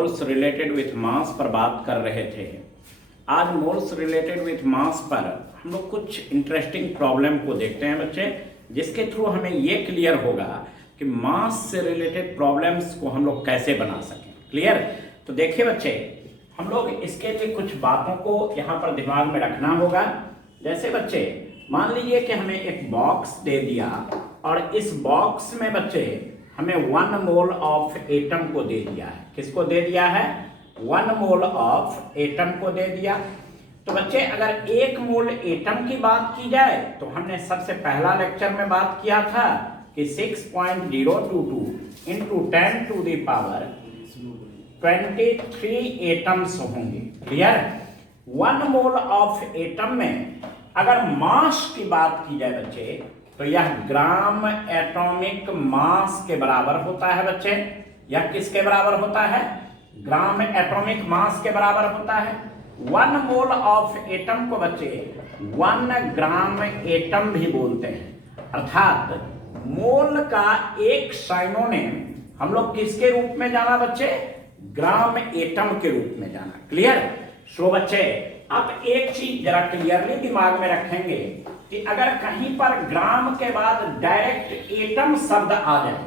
Moles related with mass पर बात कर रहे थे। आज मोल्स रिलेटेड विथ मास पर हम लोग कुछ इंटरेस्टिंग प्रॉब्लम को देखते हैं बच्चे, जिसके थ्रू हमें ये क्लियर होगा कि मास से रिलेटेड प्रॉब्लम्स को हम लोग कैसे बना सकें। क्लियर? तो देखिए बच्चे, हम लोग इसके लिए कुछ बातों को यहाँ पर दिमाग में रखना होगा। जैसे बच्चे मान लीजिए कि हमें एक बॉक्स दे दिया और इस बॉक्स में बच्चे हमें 1 मोल ऑफ एटम को दे दिया है। किसको दे दिया है? 1 मोल ऑफ एटम को दे दिया। तो बच्चे अगर 1 मोल एटम की बात की जाए तो हमने सबसे पहला लेक्चर में बात किया था कि 6.022 into 10 to the power 23 atoms होंगे। क्लियर? 1 मोल ऑफ एटम में अगर मास की बात की जाए बच्चे तो यह ग्राम एटॉमिक मास के बराबर होता है बच्चे। यह किसके बराबर होता है? ग्राम एटॉमिक मास के बराबर होता है। 1 मोल ऑफ एटम को बच्चे 1 ग्राम एटम भी बोलते हैं। अर्थात मोल का एक साइनोनिम हम लोग किसके रूप में जाना बच्चे? ग्राम एटम के रूप में जाना। क्लियर? सो बच्चे आप एक चीज जरा क्लियरली दिमाग में रखेंगे कि अगर कहीं पर ग्राम के बाद डायरेक्ट एटम शब्द आ जाए,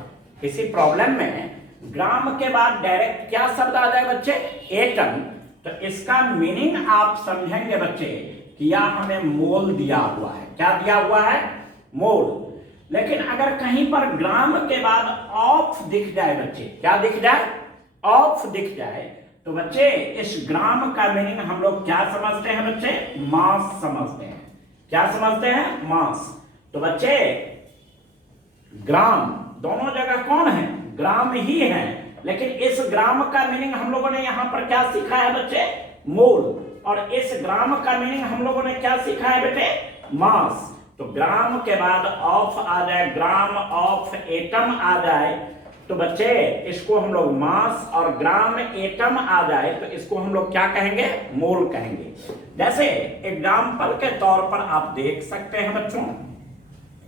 किसी प्रॉब्लम में ग्राम के बाद डायरेक्ट क्या शब्द आ जाए बच्चे? एटम, तो इसका मीनिंग आप समझेंगे बच्चे कि यह हमें मोल दिया हुआ है। क्या दिया हुआ है? मोल। लेकिन अगर कहीं पर ग्राम के बाद ऑफ दिख जाए बच्चे, क्या दिख जाए? ऑफ दिख जाए, तो बच्चे इस ग्राम का मीनिंग हम लोग क्या समझते हैं बच्चे? मास समझते हैं। क्या समझते हैं? मास। तो बच्चे ग्राम दोनों जगह कौन है? ग्राम ही है। लेकिन इस ग्राम का मीनिंग हम लोगों ने यहां पर क्या सीखा है बच्चे? मोल। और इस ग्राम का मीनिंग हम लोगों ने क्या सीखा है बेटे? मास। तो ग्राम के बाद ऑफ आ जाए, ग्राम ऑफ एटम आ जाए, तो बच्चे इसको हम लोग मास, और ग्राम एटम आ जाए तो इसको हम लोग क्या कहेंगे? मोल कहेंगे। जैसे एग्जाम्पल के तौर पर आप देख सकते हैं बच्चों,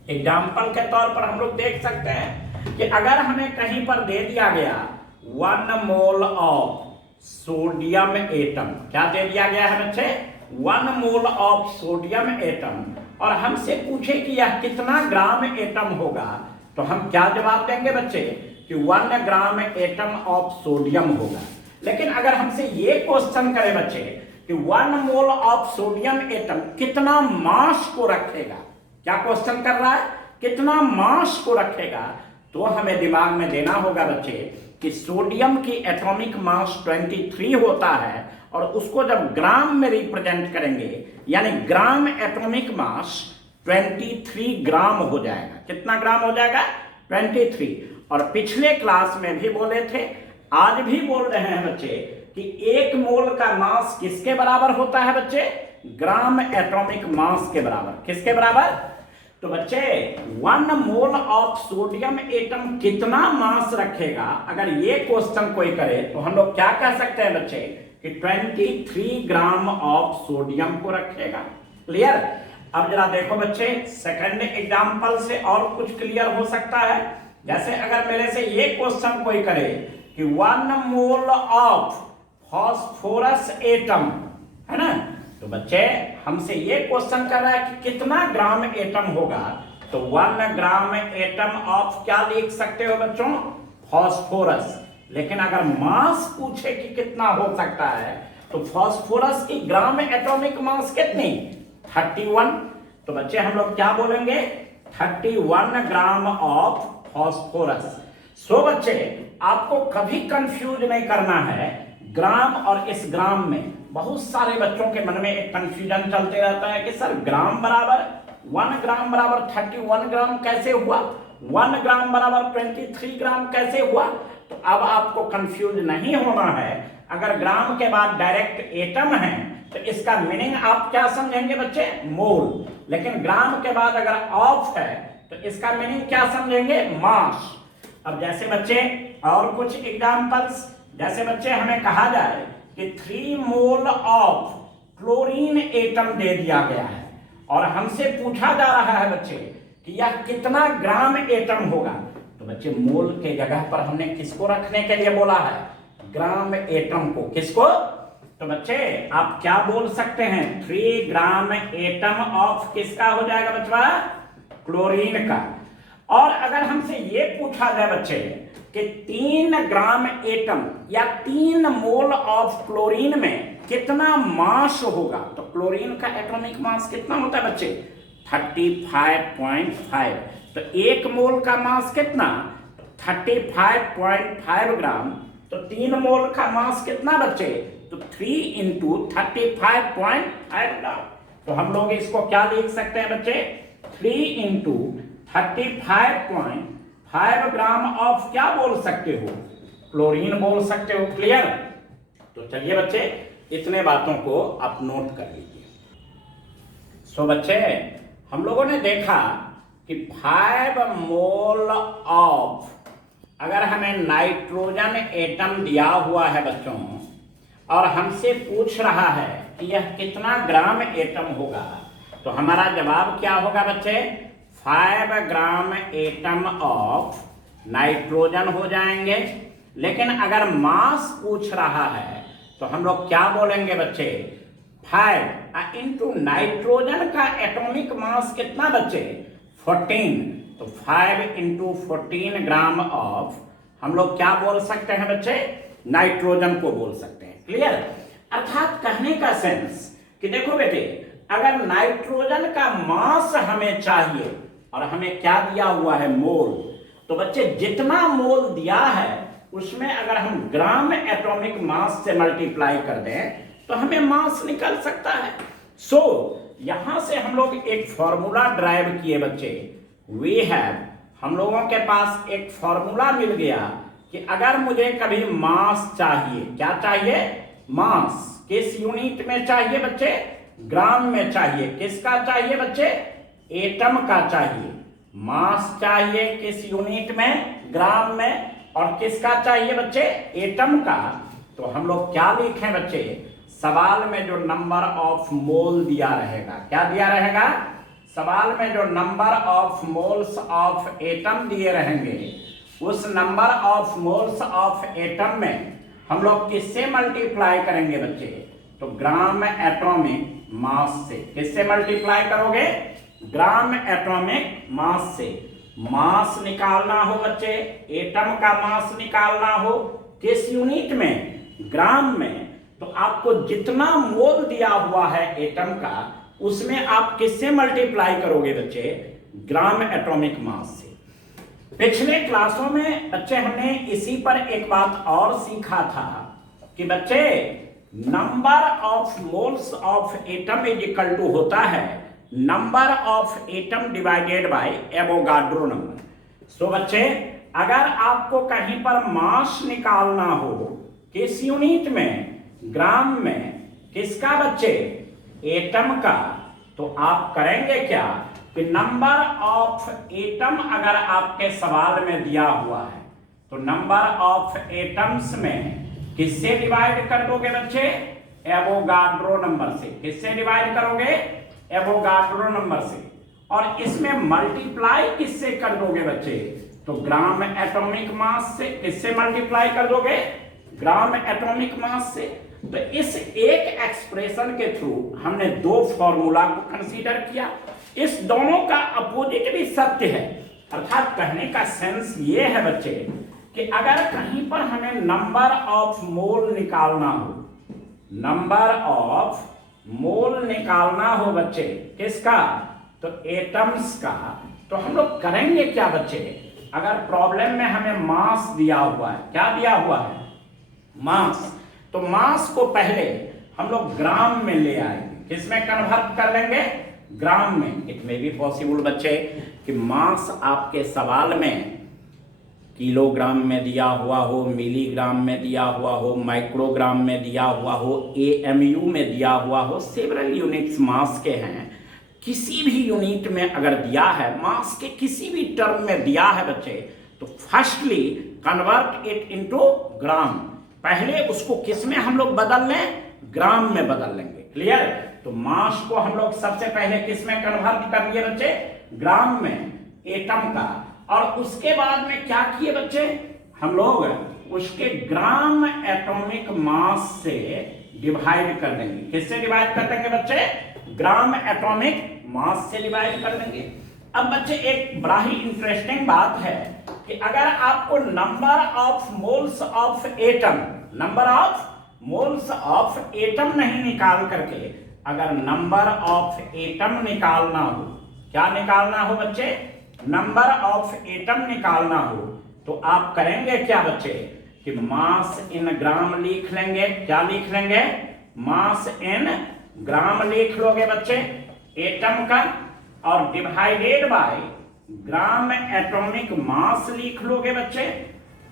एग्जाम्पल के तौर पर हम लोग देख सकते हैं कि अगर हमें कहीं पर दे दिया गया 1 मोल ऑफ सोडियम एटम, क्या दे दिया गया है बच्चे? 1 मोल ऑफ सोडियम एटम, और हमसे पूछे कि यह कितना ग्राम एटम होगा, तो हम क्या जवाब देंगे बच्चे? कि 1 ग्राम एटम ऑफ सोडियम होगा। लेकिन अगर हमसे ये क्वेश्चन करे बच्चे कि 1 मोल ऑफ सोडियम एटम कितना मास को रखेगा, क्या क्वेश्चन कर रहा है? कितना मास को रखेगा, तो हमें दिमाग में देना होगा बच्चे कि सोडियम की एटॉमिक मास 23 होता है, और उसको जब ग्राम में रिप्रेजेंट करेंगे यानी ग्राम एटॉमिक मास 23 ग्राम हो जाएगा। कितना ग्राम हो जाएगा? 23। और पिछले क्लास में भी बोले थे, आज भी बोल रहे हैं बच्चे कि 1 मोल का मास किसके बराबर होता है बच्चे? ग्राम एटॉमिक मास के बराबर। किसके बराबर? तो बच्चे 1 मोल ऑफ सोडियम एटम कितना मास रखेगा, अगर ये क्वेश्चन कोई करे तो हम लोग क्या कह सकते हैं बच्चे कि 23 ग्राम ऑफ सोडियम को रखेगा। क्लियर? अब जरा देखो बच्चे, सेकंड एग्जांपल से और कुछ क्लियर हो सकता है। जैसे अगर मेरे से ये क्वेश्चन कोई करे कि 1 मोल ऑफ फास्फोरस एटम, है ना, तो बच्चे हमसे ये क्वेश्चन कर रहा है कि कितना ग्राम एटम होगा, तो 1 ग्राम एटम ऑफ क्या लिख सकते हो बच्चों? फास्फोरस। लेकिन अगर मास पूछे कि कितना हो सकता है, तो फास्फोरस की ग्राम एटॉमिक मास कितनी? 31। तो बच्चे हम लोग क्या बोलेंगे? 31 ग्राम ऑफ फास्फोरस। सो बच्चे आपको कभी कंफ्यूज नहीं करना है ग्राम और इस ग्राम में। बहुत सारे बच्चों के मन में एक कंफ्यूजन चलते रहता है कि सर ग्राम बराबर 1 ग्राम बराबर 31 ग्राम कैसे हुआ, 1 ग्राम बराबर 23 ग्राम कैसे हुआ। तो अब आपको कंफ्यूज नहीं होना है। अगर ग्राम के बाद डायरेक्ट एटम है तो इसका मीनिंग आप क्या समझेंगे बच्चे? मोल। लेकिन ग्राम के बाद अगर ऑफ है तो इसका मीनिंग क्या समझेंगे? मास। अब जैसे बच्चे और कुछ एग्जांपल्स, जैसे बच्चे हमें कहा जाए कि 3 मोल ऑफ क्लोरीन एटम दे दिया गया है, और हमसे पूछा जा रहा है बच्चे कि यह कितना ग्राम एटम होगा, तो बच्चे मोल के जगह पर हमने किसको रखने के लिए बोला है? ग्राम एटम को। किसको? तो बच्चे आप क्या बोल सकते हैं, 3 ग्राम एटम ऑफ किसका हो जाएगा बच्चा? क्लोरीन का। और अगर हमसे ये पूछा जाए बच्चे कि 3 ग्राम एटम या 3 मोल ऑफ क्लोरीन में कितना मास होगा, तो क्लोरीन का एटॉमिक मास कितना होता है बच्चे? 35.5। तो 1 मोल का मास कितना? 35.5 ग्राम। तो 3 मोल का मास कितना बच्चे? तो 3 × 35.5 ग्राम। तो हम लोग इसको क्या लिख सकते हैं बच्चे? 3 × 35.5 ग्राम ऑफ क्या बोल सकते हो? क्लोरीन बोल सकते हो। क्लियर? तो चलिए बच्चे इतने बातों को आप नोट कर लीजिए। सो बच्चे हम लोगों ने देखा कि 5 मोल ऑफ, अगर हमें नाइट्रोजन एटम दिया हुआ है बच्चों और हमसे पूछ रहा है कि यह कितना ग्राम एटम होगा, तो हमारा जवाब क्या होगा बच्चे? 5 ग्राम एटम ऑफ नाइट्रोजन हो जाएंगे। लेकिन अगर मास पूछ रहा है तो हम लोग क्या बोलेंगे बच्चे? 5 इंटू नाइट्रोजन का एटॉमिक मास कितना बच्चे? 14। तो 5 × 14 ग्राम ऑफ हम लोग क्या बोल सकते हैं बच्चे? नाइट्रोजन को बोल सकते हैं। क्लियर? अर्थात कहने का सेंस कि देखो बेटे, अगर नाइट्रोजन का मास हमें चाहिए और हमें क्या दिया हुआ है? मोल। तो बच्चे जितना मोल दिया है उसमें अगर हम ग्राम एटॉमिक मास से मल्टीप्लाई कर दें तो हमें मास निकल सकता है। सो यहां से हम लोग एक फॉर्मूला ड्राइव किए बच्चे। वी हैव, हम लोगों के पास एक फॉर्मूला मिल गया कि अगर मुझे कभी मास चाहिए, क्या चाहिए? मास। किस यूनिट में चाहिए बच्चे? ग्राम में चाहिए। किसका चाहिए बच्चे? एटम का चाहिए। मास चाहिए किस यूनिट में? ग्राम में। और किसका चाहिए बच्चे? एटम का। तो हम लोग क्या लिखें बच्चे? सवाल में जो नंबर ऑफ मोल दिया रहेगा, क्या दिया रहेगा? सवाल में जो number of moles of atom दिए रहेंगे, उस number of moles of atom में हम लोग किससे मल्टीप्लाई करेंगे बच्चे? तो ग्राम एटॉमिक मास से। किससे मल्टीप्लाई करोगे? ग्राम एटॉमिक मास से। मास निकालना हो बच्चे, एटम का मास निकालना हो किस यूनिट में? ग्राम में। तो आपको जितना मोल दिया हुआ है एटम का, उसमें आप किससे मल्टीप्लाई करोगे बच्चे? ग्राम एटॉमिक मास से। पिछले क्लासों में बच्चे हमने इसी पर एक बात और सीखा था कि बच्चे number of moles of atom is equal to होता है number of atom divided by Avogadro number. So बच्चे अगर आपको कहीं पर मास निकालना हो किस यूनिट में? ग्राम में। किसका बच्चे? एटम का। तो आप करेंगे क्या कि नंबर ऑफ एटम अगर आपके सवाल में दिया हुआ है तो नंबर ऑफ एटम्स में किससे डिवाइड कर दोगे बच्चे? एवोगाड्रो नंबर से। किससे डिवाइड करोगे? एवोगाड्रो नंबर से। और इसमें मल्टीप्लाई किससे कर दोगे बच्चे? तो ग्राम एटॉमिक मास से। किससे मल्टीप्लाई कर दोगे? ग्राम एटॉमिक मास से। तो इस एक एक्सप्रेशन के थ्रू हमने 2 फॉर्मूला को कंसीडर किया। इस दोनों का अपोजिट भी सत्य है। अर्थात कहने का सेंस ये है बच्चे कि अगर कहीं पर हमें नंबर ऑफ मोल निकालना हो, नंबर ऑफ मोल निकालना हो बच्चे किसका? तो एटम्स का, तो हम लोग करेंगे क्या बच्चे? अगर प्रॉब्लम में हमें मास दिया हुआ है, क्या दिया हुआ है? मास। तो मास को पहले हम लोग ग्राम में ले आएंगे। किसमें कन्वर्ट कर लेंगे? ग्राम में। इट मे बी पॉसिबल बच्चे कि मास आपके सवाल में किलोग्राम में दिया हुआ हो, मिलीग्राम में दिया हुआ हो, माइक्रोग्राम में दिया हुआ हो, एएमयू में दिया हुआ हो, सेवरल यूनिट्स मास के हैं। किसी भी यूनिट में अगर दिया है, मास के किसी भी टर्म में दिया है बच्चे, तो firstly convert it into gram. पहले उसको किस में हम लोग बदल लें? ग्राम में बदल लेंगे। क्लियर? तो मास को हम लोग सबसे पहले किस में कन्वर्ट कर लिए बच्चे? ग्राम में, एटम का। और उसके बाद में क्या किए बच्चे? हम लोग उसके ग्राम एटॉमिक मास से डिवाइड कर देंगे। किससे डिवाइड कर देंगे बच्चे? ग्राम एटॉमिक मास से डिवाइड कर देंगे। अब बच्चे एक बड़ा ही इंटरेस्टिंग बात है कि अगर आपको number of moles of atom, number of moles of atom नहीं निकाल करके अगर नंबर ऑफ एटम निकालना हो, क्या निकालना हो बच्चे? नंबर ऑफ एटम निकालना हो, तो आप करेंगे क्या बच्चे कि मास इन ग्राम लिख लेंगे। क्या लिख लेंगे? मास इन ग्राम लिख लोगे बच्चे एटम का, और डिवाइडेड बाय ग्राम एटॉमिक मास लिख लोगे बच्चे,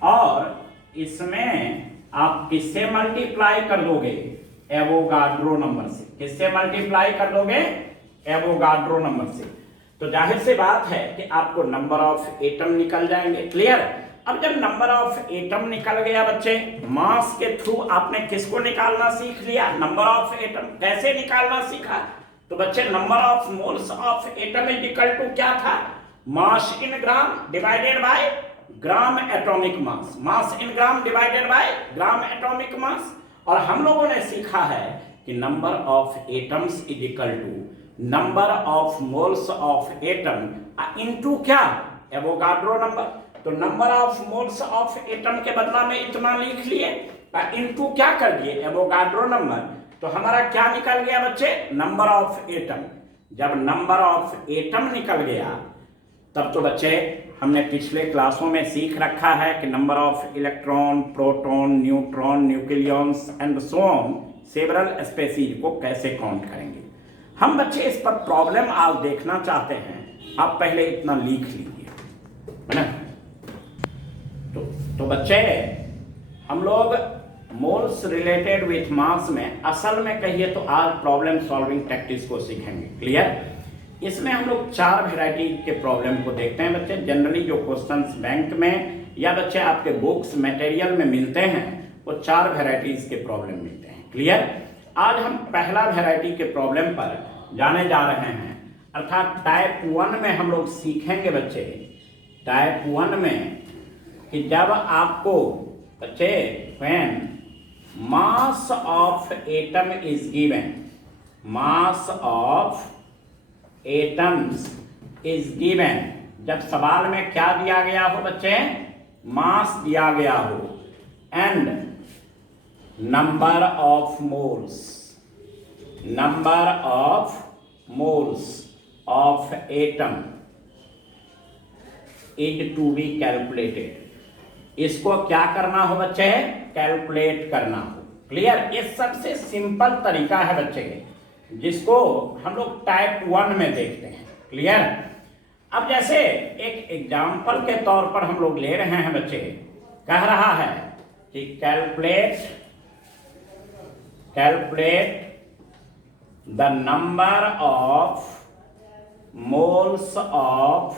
और इसमें आप किससे मल्टीप्लाई कर दोगे? एवोगाड्रो नंबर से। किससे मल्टीप्लाई कर दोगे? एवोगाड्रो नंबर से। तो जाहिर सी बात है कि आपको नंबर ऑफ एटम निकल जाएंगे। क्लियर? अब जब नंबर ऑफ एटम निकल गया बच्चे, मास के थ्रू आपने किसको निकालना सीख लिया? Number of atom. कैसे निकालना सीखा? तो बच्चे number of moles of atom is equal to क्या था? Mass in gram divided by gram atomic mass. Mass in gram divided by gram atomic mass. और हम लोगों ने सीखा है कि number of atoms is equal to number of moles of atom into क्या? Avogadro number. तो number of moles of atom के बदला में इतना लिख लिए, इनटू क्या कर दिए? Avogadro number. तो हमारा क्या निकल गया बच्चे? Number of atom. जब नंबर ऑफ एटम निकल गया तब तो बच्चे हमने पिछले क्लासों में सीख रखा है कि number of electron, proton, neutron, nucleons and so on several species को कैसे काउंट करेंगे। हम बच्चे इस पर प्रॉब्लम आज देखना चाहते हैं। आप पहले इतना लिख लीजिए, है ना। तो बच्चे हम लोग मोल्स रिलेटेड विथ मास में असल में कहिए तो आज प्रॉब्लम सॉल्विंग टैक्टिक्स को सीखेंगे। क्लियर? इसमें हम लोग 4 वैरायटी के प्रॉब्लम को देखते हैं बच्चे। जनरली जो क्वेश्चंस बैंक में या बच्चे आपके बुक्स मटेरियल में मिलते हैं वो 4 वैरायटीज के प्रॉब्लम मिलते हैं। क्लियर? आज हम पहला वैरायटी के प्रॉब्लम पर जाने जा रहे हैं, अर्थात टाइप 1 में हम लोग सीखेंगे बच्चे, टाइप 1 में कि जब आपको बच्चे when mass of atom is given, mass of atoms is given, जब सवाल में क्या दिया गया हो बच्चे? मास दिया गया हो and number of moles, number of moles of atom is to be calculated. इसको क्या करना हो बच्चे? कैलकुलेट करना हो। क्लियर? ये सबसे सिंपल तरीका है बच्चे जिसको हम लोग टाइप 1 में देखते हैं। क्लियर? अब जैसे एक एग्जाम्पल के तौर पर हम लोग ले रहे हैं बच्चे, कह रहा है कि calculate the number of moles of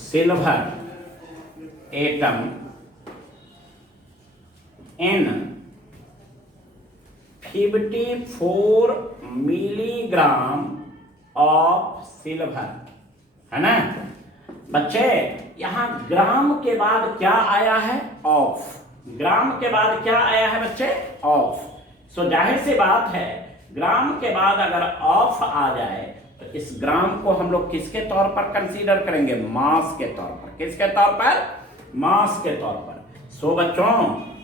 silver atom in 54 milligram of silver, है ना बच्चे। यहां ग्राम के बाद क्या आया है? ऑफ। ग्राम के बाद क्या आया है बच्चे? ऑफ। सो जाहिर सी बात है ग्राम के बाद अगर ऑफ आ जाए तो इस ग्राम को हम लोग किसके तौर पर कंसीडर करेंगे? मास के तौर पर। किसके तौर पर? मास के तौर पर। सो बच्चों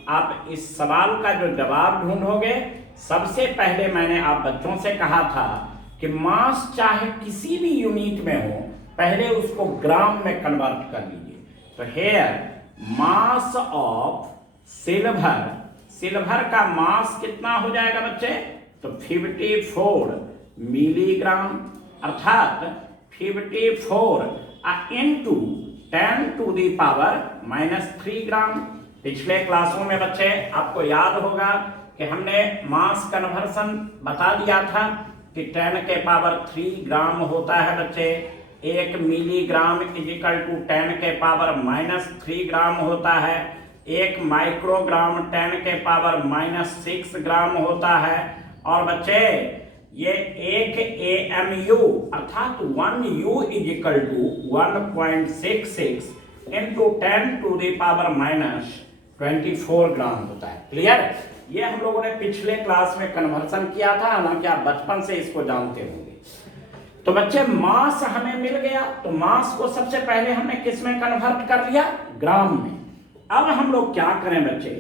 आप इस सवाल का जो जवाब ढूंढोगे, सबसे पहले मैंने आप बच्चों से कहा था कि मास चाहे किसी भी यूनिट में हो, पहले उसको ग्राम में कन्वर्ट कर लीजिए। तो here mass of silver, silver का मास कितना हो जाएगा बच्चे? तो 54 मिलीग्राम, अर्थात 54 इंटू 10⁻³ ग्राम। पिछले क्लासों में बच्चे आपको याद होगा कि हमने मास कन्वर्सन बता दिया था कि 10⁻³ ग्राम होता है बच्चे। 1 मिलीग्राम इज इक्वल टू 10⁻³ ग्राम होता है। 1 माइक्रोग्राम 10⁻⁻6 ग्राम होता है। और बच्चे ये 1 AMU अर्थात 1 U is equal to 1.66 into 10 to the power minus 24 gram होता है। क्लियर? ये हम लोगों ने पिछले क्लास में कन्वर्सन किया था, हालांकि आप बचपन से इसको जानते होंगे। तो बच्चे मास हमें मिल गया, तो मास को सबसे पहले हमने किस में कन्वर्ट कर लिया? ग्राम में। अब हम लोग क्या करें बच्चे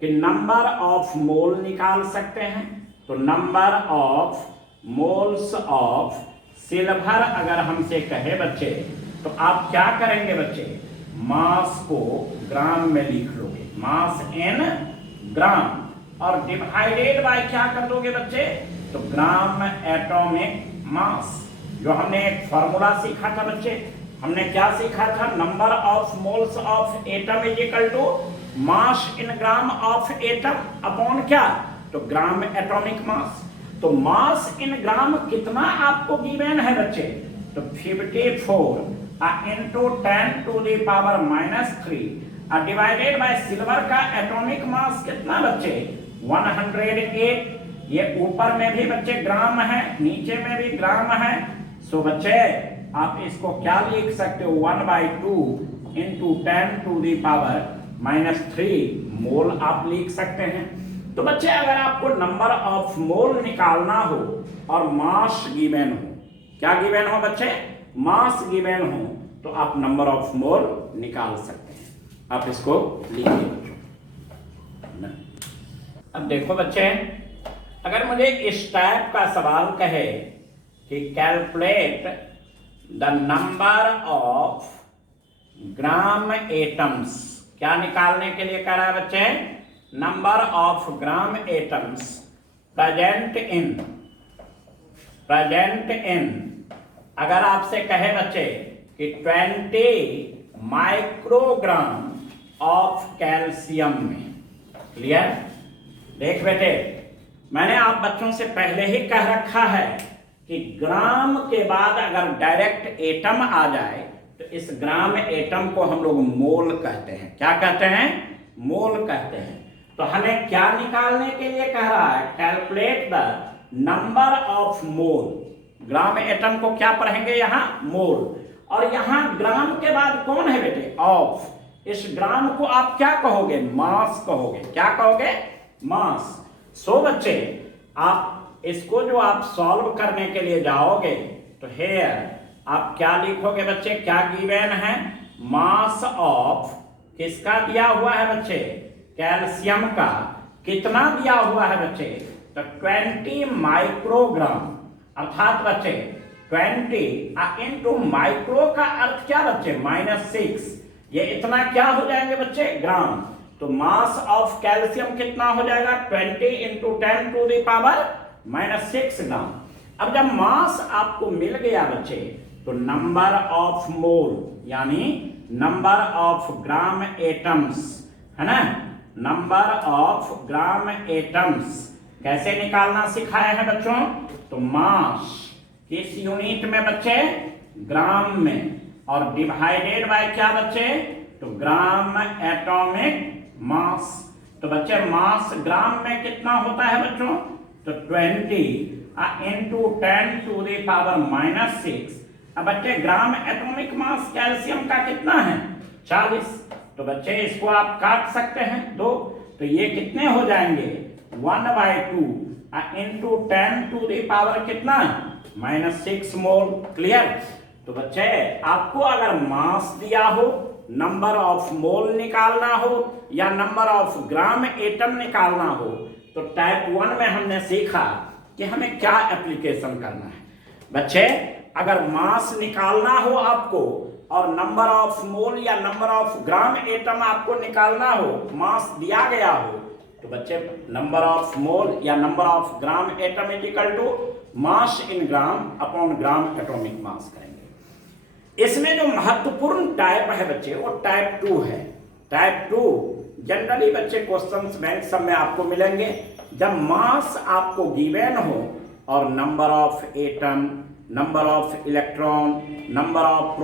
कि नंबर ऑफ मोल निकाल सकते हैं। तो number of moles of silver अगर हमसे कहे बच्चे, तो आप क्या करेंगे बच्चे? मास को ग्राम में लिख लोगे, मास इन ग्राम, और डिवाइडेड बाय क्या कर दोगे बच्चे? तो ग्राम एटॉमिक मास। जो हमने एक फॉर्मूला सीखा था बच्चे, हमने क्या सीखा था? Number of moles of atom is equal to mass in gram of atom upon क्या? तो ग्राम एटॉमिक मास। तो मास इन ग्राम कितना आपको गिवन है बच्चे? तो 54 into 10 to the power minus 3 divided by silver का एटॉमिक मास कितना बच्चे? 108। ये ऊपर में भी बच्चे ग्राम है, नीचे में भी ग्राम है। सो बच्चे आप इसको क्या लिख सकते हो? 1/2 into 10 to the power minus 3 mole आप लिख सकते हैं। तो बच्चे अगर आपको नंबर ऑफ मोल निकालना हो और मास गिवन हो, क्या गिवन हो बच्चे? मास गिवन हो, तो आप नंबर ऑफ मोल निकाल सकते हैं। आप इसको लिखिए बच्चों। अब देखो बच्चे, अगर मुझे इस टाइप का सवाल कहे कि calculate the number of gram atoms, क्या निकालने के लिए कह रहा है बच्चे? Number of gram atoms present in, अगर आपसे कहे बच्चे कि 20 माइक्रोग्राम ऑफ कैल्शियम में। क्लियर? देख बेटे, मैंने आप बच्चों से पहले ही कह रखा है कि ग्राम के बाद अगर डायरेक्ट एटम आ जाए तो इस ग्राम एटम को हम लोग मोल कहते हैं। क्या कहते हैं? मोल कहते हैं। तो हमें क्या निकालने के लिए कह रहा है? Calculate the number of mole. Gram atom को क्या पढ़ेंगे यहाँ? मोल। और यहाँ ग्राम के बाद कौन है बेटे? ऑफ। इस ग्राम को आप क्या कहोगे? मास कहोगे। क्या कहोगे? मास। सो बच्चे आप इसको जो आप सॉल्व करने के लिए जाओगे तो हेयर आप क्या लिखोगे बच्चे? क्या गिवन है? मास ऑफ किसका दिया हुआ है बच्चे? कैल्शियम का। कितना दिया हुआ है बच्चे? तो 20 माइक्रोग्राम, अर्थात बच्चे 20 इंटू माइक्रो का अर्थ क्या बच्चे? -6। ये इतना क्या हो जाएंगे बच्चे? ग्राम। तो मास ऑफ कैल्शियम कितना हो जाएगा? 20 इंटू 10 टू द पावर -6 ग्राम। अब जब मास आपको मिल गया बच्चे, तो नंबर ऑफ मोल यानी नंबर ऑफ ग्राम एटम्स, है ना? नंबर ऑफ ग्राम एटम्स कैसे निकालना सिखाया है बच्चों? तो मास किस यूनिट में बच्चे? ग्राम में। और डिवाइडेड बाय क्या बच्चे? तो ग्राम एटॉमिक मास। तो बच्चे मास ग्राम में कितना होता है बच्चों? तो 20 इंटू 10 टू द पावर -6। अब बच्चे ग्राम एटॉमिक मास कैल्शियम का कितना है? 40। तो बच्चे इसको आप काट सकते हैं दो, तो ये कितने हो जाएंगे? 1/2 इंटू 10 टू द पावर कितना? -6 मोल। क्लियर? तो बच्चे आपको अगर मास दिया हो, नंबर ऑफ मोल निकालना हो या नंबर ऑफ ग्राम एटम निकालना हो, तो टाइप 1 में हमने सीखा कि हमें क्या एप्लीकेशन करना है। बच्चे अगर मास निकालना हो आपको और नंबर ऑफ मोल या नंबर ऑफ ग्राम एटम आपको निकालना हो, मास दिया गया हो, तो बच्चे नंबर ऑफ मोल या number of gram atom is equal to mass in gram upon gram atomic mass करेंगे। इसमें जो महत्वपूर्ण टाइप है बच्चे वो टाइप 2 है। टाइप 2 जनरली बच्चे क्वेश्चंस बैंक सब में आपको मिलेंगे जब मास आपको गिवन हो और number of atom, number of electron, number of